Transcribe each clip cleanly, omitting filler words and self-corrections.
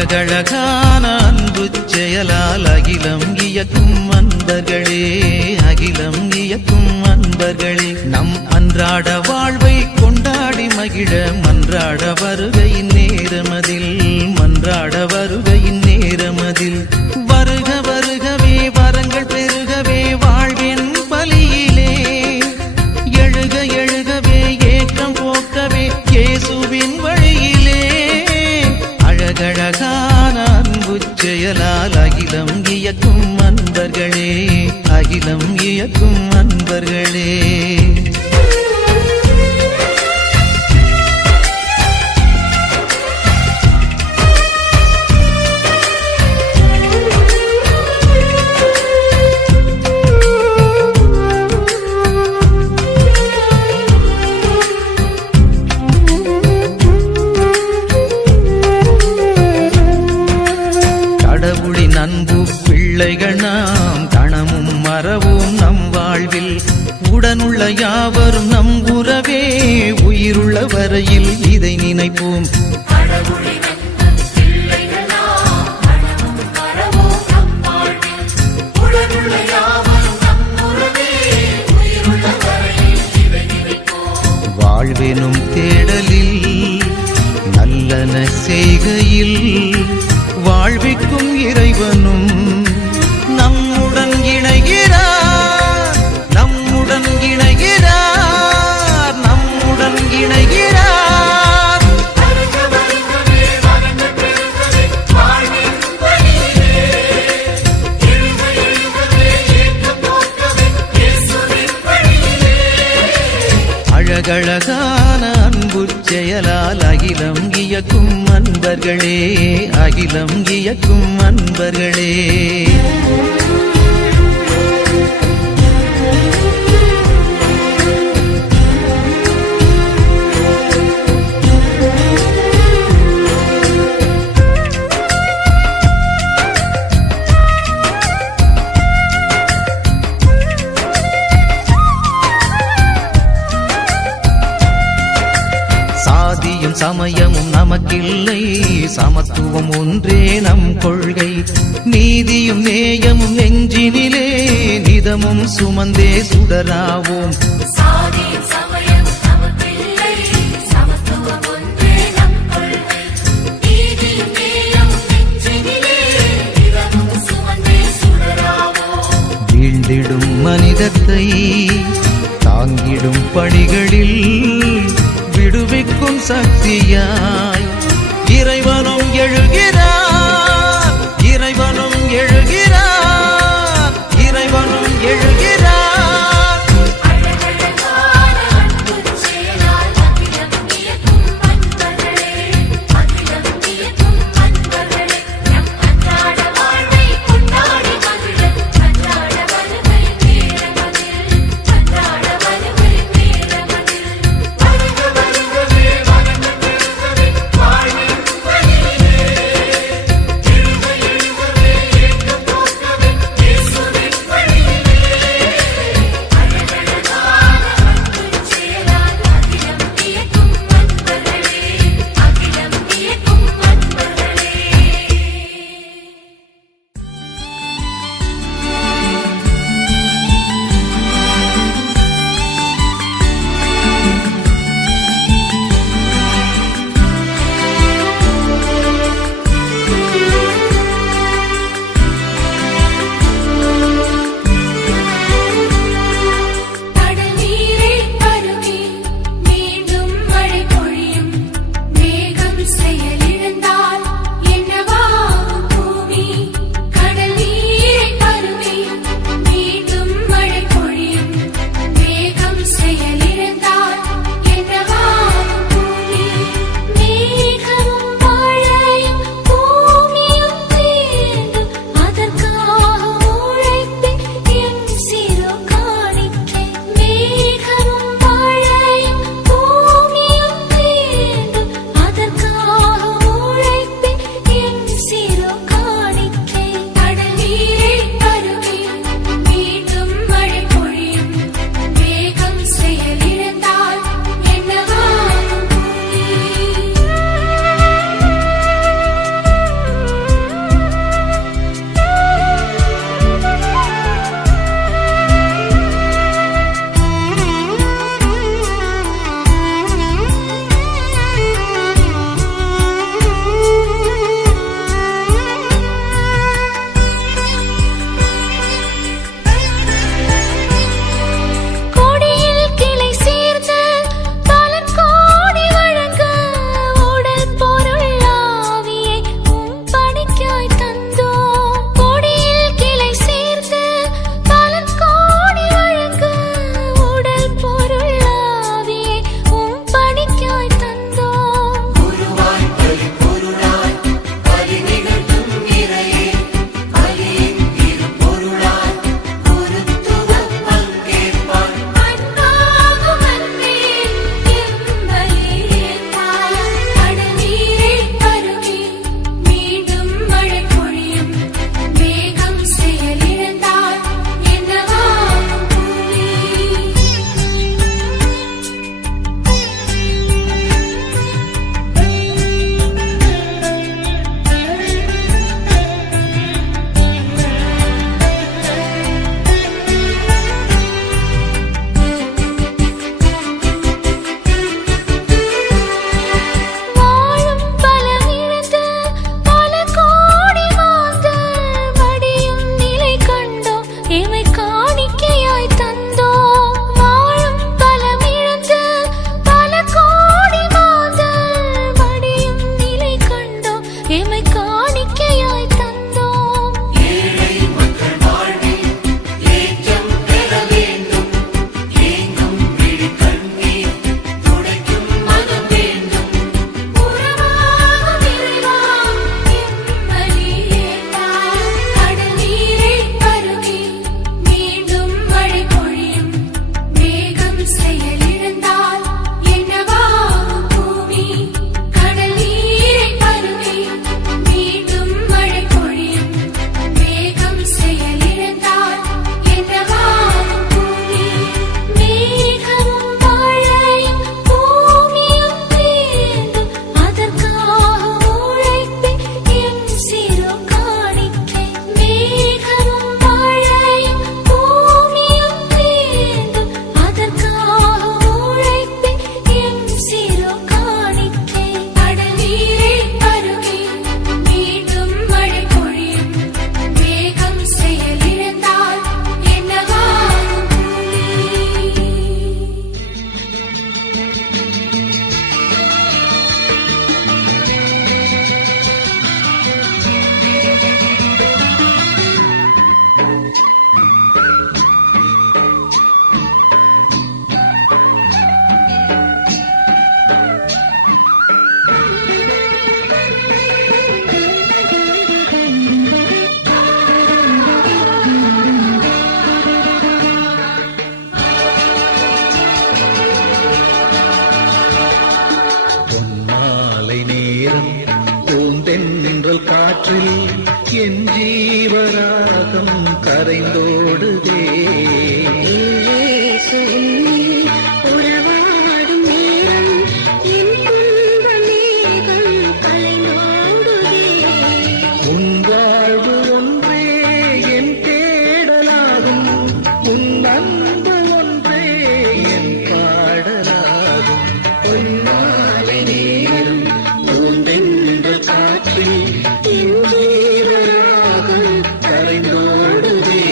அழகழகான அன்பு செயலால் அகிலம் இயக்கும் அன்பர்களே, அகிலம் இயக்கும் அன்பர்களே, நம் அன்றாட வாழ்வை கொண்டாடி மகிழ மன்றாட வருகையின் நேரமதில், மன்றாட வருகையின் நேரமதில். வருக வருகவே வரங்கள் பெருகவே வாழ்வின் பலியிலே, எழுக எழுகவே ஏற்றம் போக்கவே இயேசுவின் வழியிலே. அழகழகான அன்பு செயலால் அகிலம் இயக்கும் அன்பர்களே, அகிலம் இயக்கும் அன்பர்களே. கடவுளின் அன்பு பிள்ளைகள் நாம் கணமும் மறவோம் நம் வாழ்வில், உடனுள்ள யாவரும் நம் உறவே, உயிருள்ள வரையில் இதை நினைப்போம். வாழ்வெனும் தேடலில் நல்லன செய்கையில் வாழ்விக்கும் இறைவனும் நம்முடன் இணைகிறார், நம்முடன் இணைகிறார், நம்முடன் இணைகிறார். அழகழகான அன்பு செயலால் அகிலம் இயக்கும் அன்பர்களே, அகிலம் இயக்கும் அன்பர்களே. சாதியும் சமயமும் நமக்கில்லை, சமத்துவம் ஒன்றே நம் கொள்கை. நீதியும் நேயமும் நெஞ்சினிலே நிதமும் சுமந்தே சுடராவோம். வீழ்ந்திடும் மனிதத்தை தாங்கிடும் பணிகளில் விடுவிக்கும் சக்தியாய் இறைவனும் எழுகிறார், இறைவனும் எழுகிறார், இறைவனும் எழுகிறார். எமை காணிக்கையாய் தந்தோம். ஏழை மக்கள் வாழ்வில் ஏற்றம் பெற வேண்டும். ஏங்கும் விழி கண்ணீர் துடைக்கும் மனம் வேண்டும். உறவாகும் இறைவா எம்மலி ஏற்றாய். கடல் நீரை பருகி மீண்டும் மழை பொழியும். மேகம் செயலிழந்தால் என்னவாகும் பூமி? கடல் நீரை பருகி மீண்டும் மழை பொழியும். மேகம் செயலிழந்தால் என்னவாகும் பூமி? மேகமும் மழையும் பூமியும் வேண்டும். அதற்காக உழைப்பேன் என் சிறு காணிக்கை. மேகமும் மழையும் பூமியும் வேண்டும். அதற்காக உழைப்பேன் என் சிறு காணிக்கை. கடல் நீரை பருகி மீண்டும் மழை பொழியும். மேகம் செயலிழந்தால் என்னவாகும் பூமி? பொன்மாலை நேரம் பூந்தென்றல் காற்றில் என் ஜீவராகம் கரைந்தோடுதே. உறவாடும் நேரம் என் துன்ப மேகம் கலைந்தோடுதே. உன் வாழ்வு ஒன்றே என் தேடலாகும். உன் அன்பு ஒன்றே என் பாடலாகும். பொன்மாலை நேரம் பூந்தென்றல் காற்றில் என் ஜீவராகம் கரைந்தோடுதே.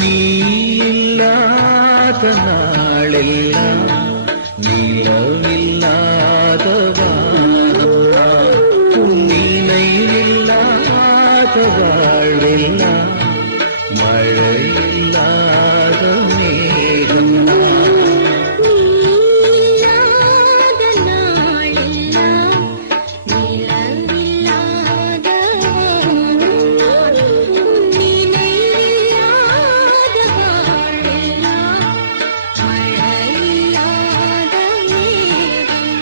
நீ இல்லாத நாளெல்லாம் நிலவில்லாத வானம். உன் நினைவில்லாத வாழ்வெல்லாம் மழையில்லாத மேகம். நீலாத நாளெல்லாம் நிலவில்லாத நினைவில்லாத வாழ்வெல்லாம் மழையில்லாத மேகம்.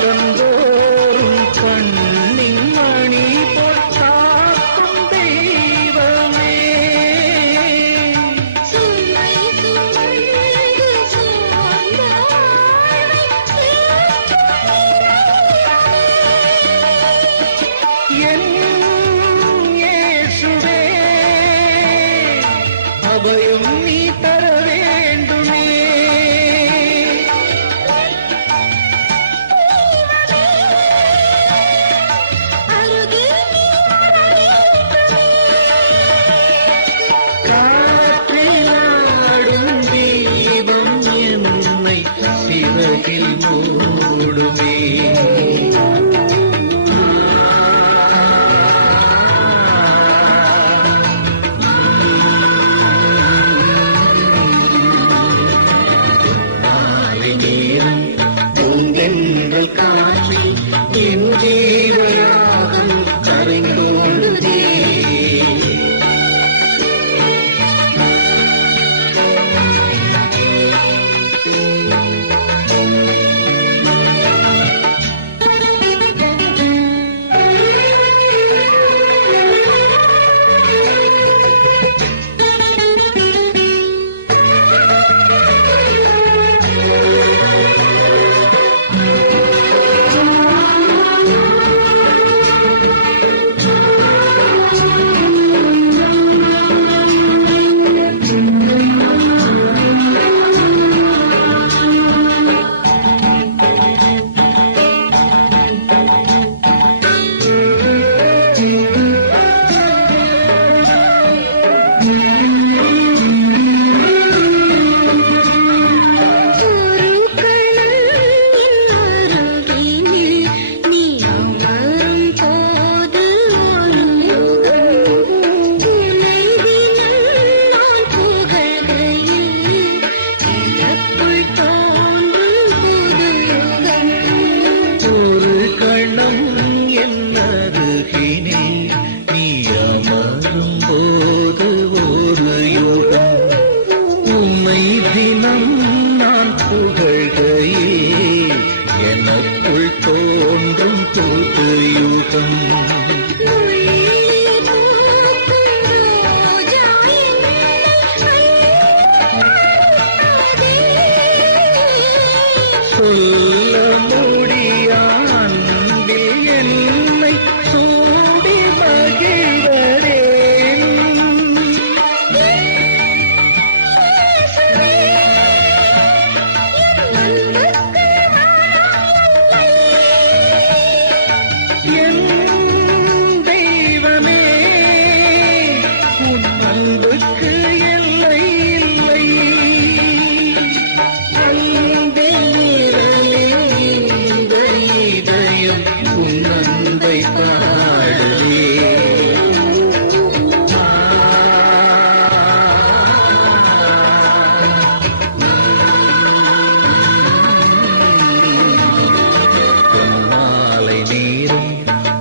காலந்தோறும் கண்ணின் மணி போல் காக்கும் தெய்வமே. சுமை சுமந்து சோர்ந்த என் இயேசுவே, அபயம் நீ தர வேண்டுமே. அருகில் நீ காற்றிலாடும் தீபம் என்னை சிறகில் மூடுமே. மாலை நேரம் பூந்தென்றல் காற்றில் என் ஜீவராகம் கரைந்தோடுதே. உன்னை தினம் நான் புகழ்கையில் எனக்குள் தோன்றும் புது யுகம். சொல்ல முடியா அன்பில் என்னை சூடி மகிழ்கிறேன். என் தெய்வமே, உன் அன்புக்கு எல்லை இல்லை. இந்த இதயம் உன் அன்பை பாடுவே. பொன்மாலை நீரும்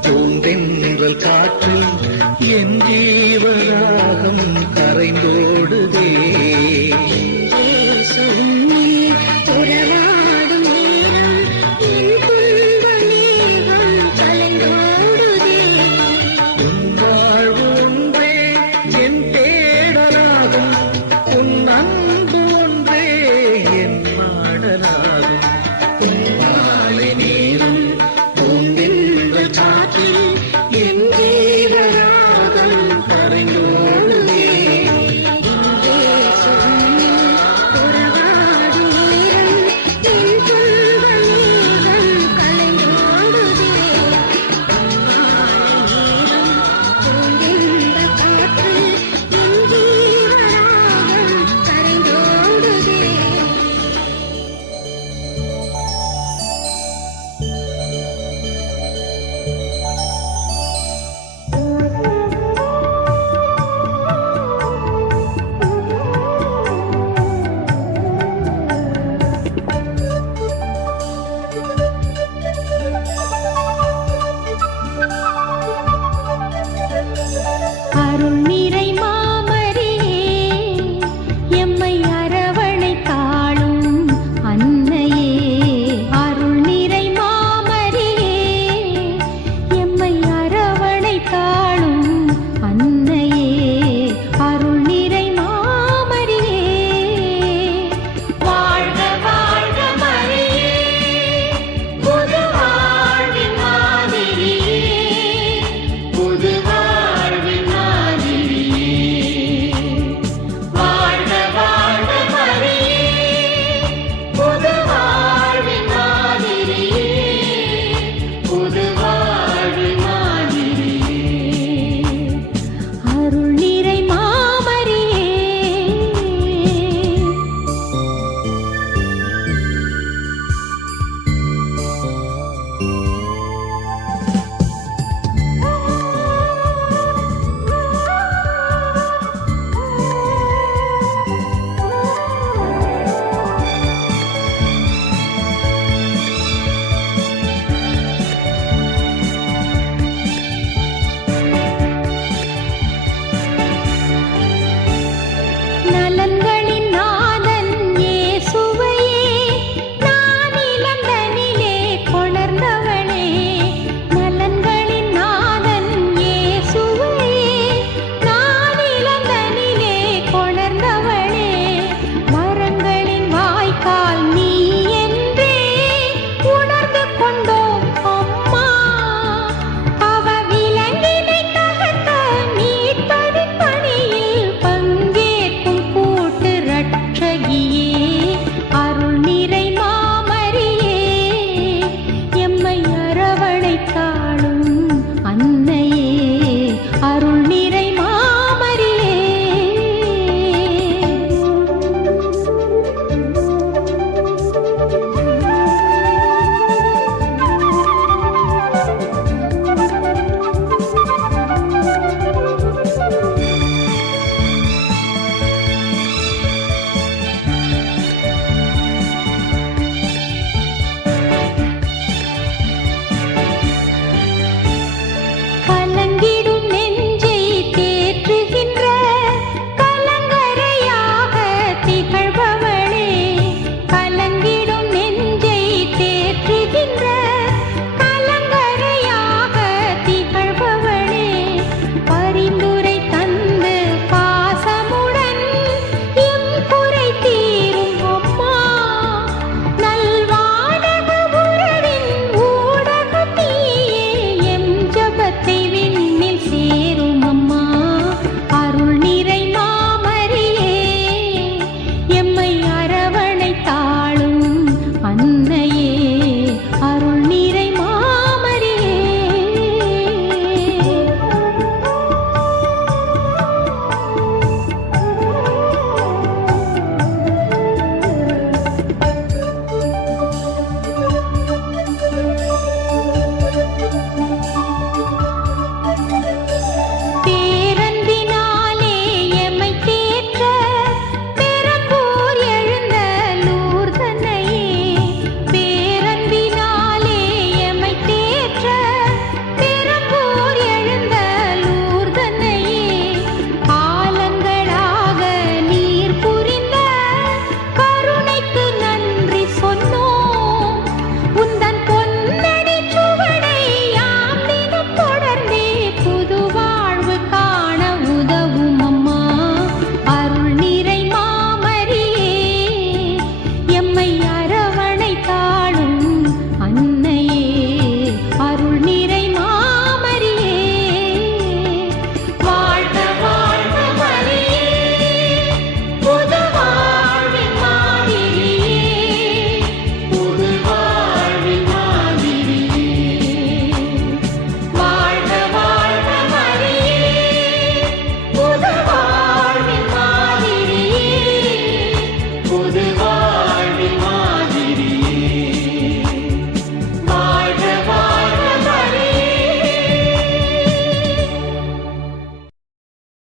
பூந்தென்றல் காற்றில் என் ஜீவராகம் கரைந்தோடுதே. உறவாடும் நேரம் என் துன்ப மேகம் கலைந்தோடுதே. உன் வாழ்வு ஒன்றே என் தேடலாகும், உன் அன்பு ஒன்றே என் பாடலாகும். பொன்மாலை நீரும் பூந்தென்றல் காற்றில் என் ஜீவராகம் கரைந்தோடுதே. இன்றே சொன்னில் உறவாடும் நேரம் என் துன்ப மேகம் கலைந்தோடுதே. பூந்தென்ப காற்றில் என் ஜீவராகம் கரைந்தோடுதே. அருள் நிறை மாமரியே, எம்மை அரவணைத்தாளும் அன்னையே. அருள் நிறை மாமரியே, எம்மை அரவணைத்தாளும் அன்னையே. அருள் நிறை மாமரியே, வாழ்க வாழ்க மரியே, புது வாழ்வின் மாதிரியே, புது வாழ்வின் மாதிரியே. வாழ்க வாழ்க மரியே, புது வாழ்வின் மாதிரியே, புது வாழ்வின் மாதிரியே. அருள் நிறை மாமரியே. நலன்களின் நாதன் இயேசுவையே, நான் இளந்தனிலே கொணர்ந்தவளே. நலன்களின் நாதன் இயேசுவையே, நான் இளந்தனிலே கொணர்ந்தவளே. வரங்களின் வாய்க்கால் நீ என்றே உணர்ந்து கொண்டோம் அம்மா. அவ விலங்கினை தகர்த்த மீட்பரின் பணியில் பங்கேற்கும் கூட்டு இரட்சகியே.